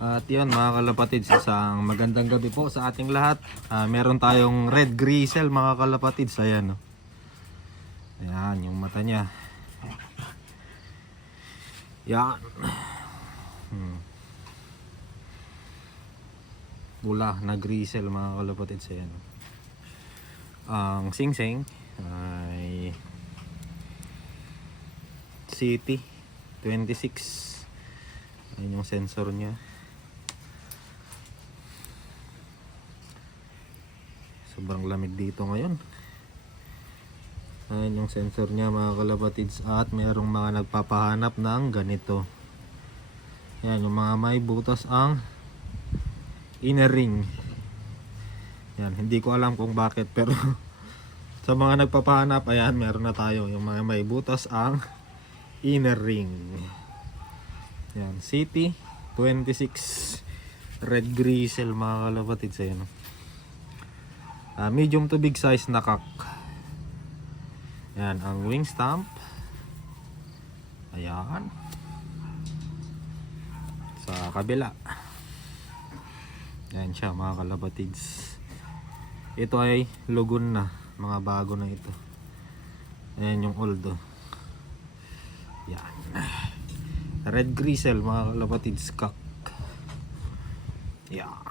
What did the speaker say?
At yun mga kalapatids, isang magandang gabi po sa ating lahat. Meron tayong red gristle mga kalapatids. Ayan, oh. Ayan yung mata niya. Yan. Pula na gristle mga kalapatids. Ayan. Ang singsing ay City 26. Ayan yung sensor niya. Sobrang lamig dito ngayon. Ayan yung sensor niya mga kalapatids. At mayroong mga nagpapahanap ng ganito. Ayan yung mga may butas ang inner ring. Yan, hindi ko alam kung bakit, pero sa mga nagpapahanap, ayan, meron na tayo yung mga may butas ang inner ring. Yan, City 26 red gristle mga kalapatids. Ayan, medium to big size na cock. Yan ang wing stamp. Ayan. Sa kabila. Yan siya mga kalapatids. Ito ay lugon na, mga bago na ito. Ayan yung old, oh. Yan, red gristle mga kalapatids cock. Yan.